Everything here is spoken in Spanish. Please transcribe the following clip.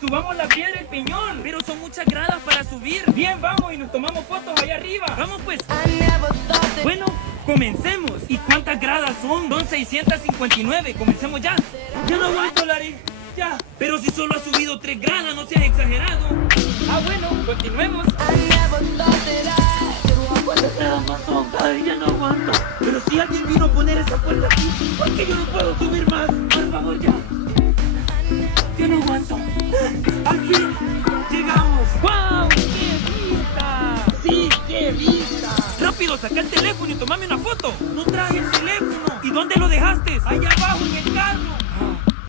subamos la piedra del peñón. Pero son muchas gradas para subir. Bien, vamos y nos tomamos fotos allá arriba. Vamos pues. Bueno, comencemos. ¿Y cuántas gradas son? Son 659. Comencemos ya. Ya no aguanto, Larry. Ya. Pero si solo has subido 3 gradas, no seas exagerado. Ah, bueno, continuemos. ¿Cuántas gradas más son? Ay, ya no aguanto. Pero si alguien vino a poner esa puerta aquí, ¿por qué yo no puedo subir más? Por favor, ya. Ya no aguanto. Al fin, llegamos. ¡Wow! ¡Qué vista! ¡Sí, qué vista! Rápido, saca el teléfono y tomame una foto. No traje el teléfono. ¿Y dónde lo dejaste? Allá abajo en el carro.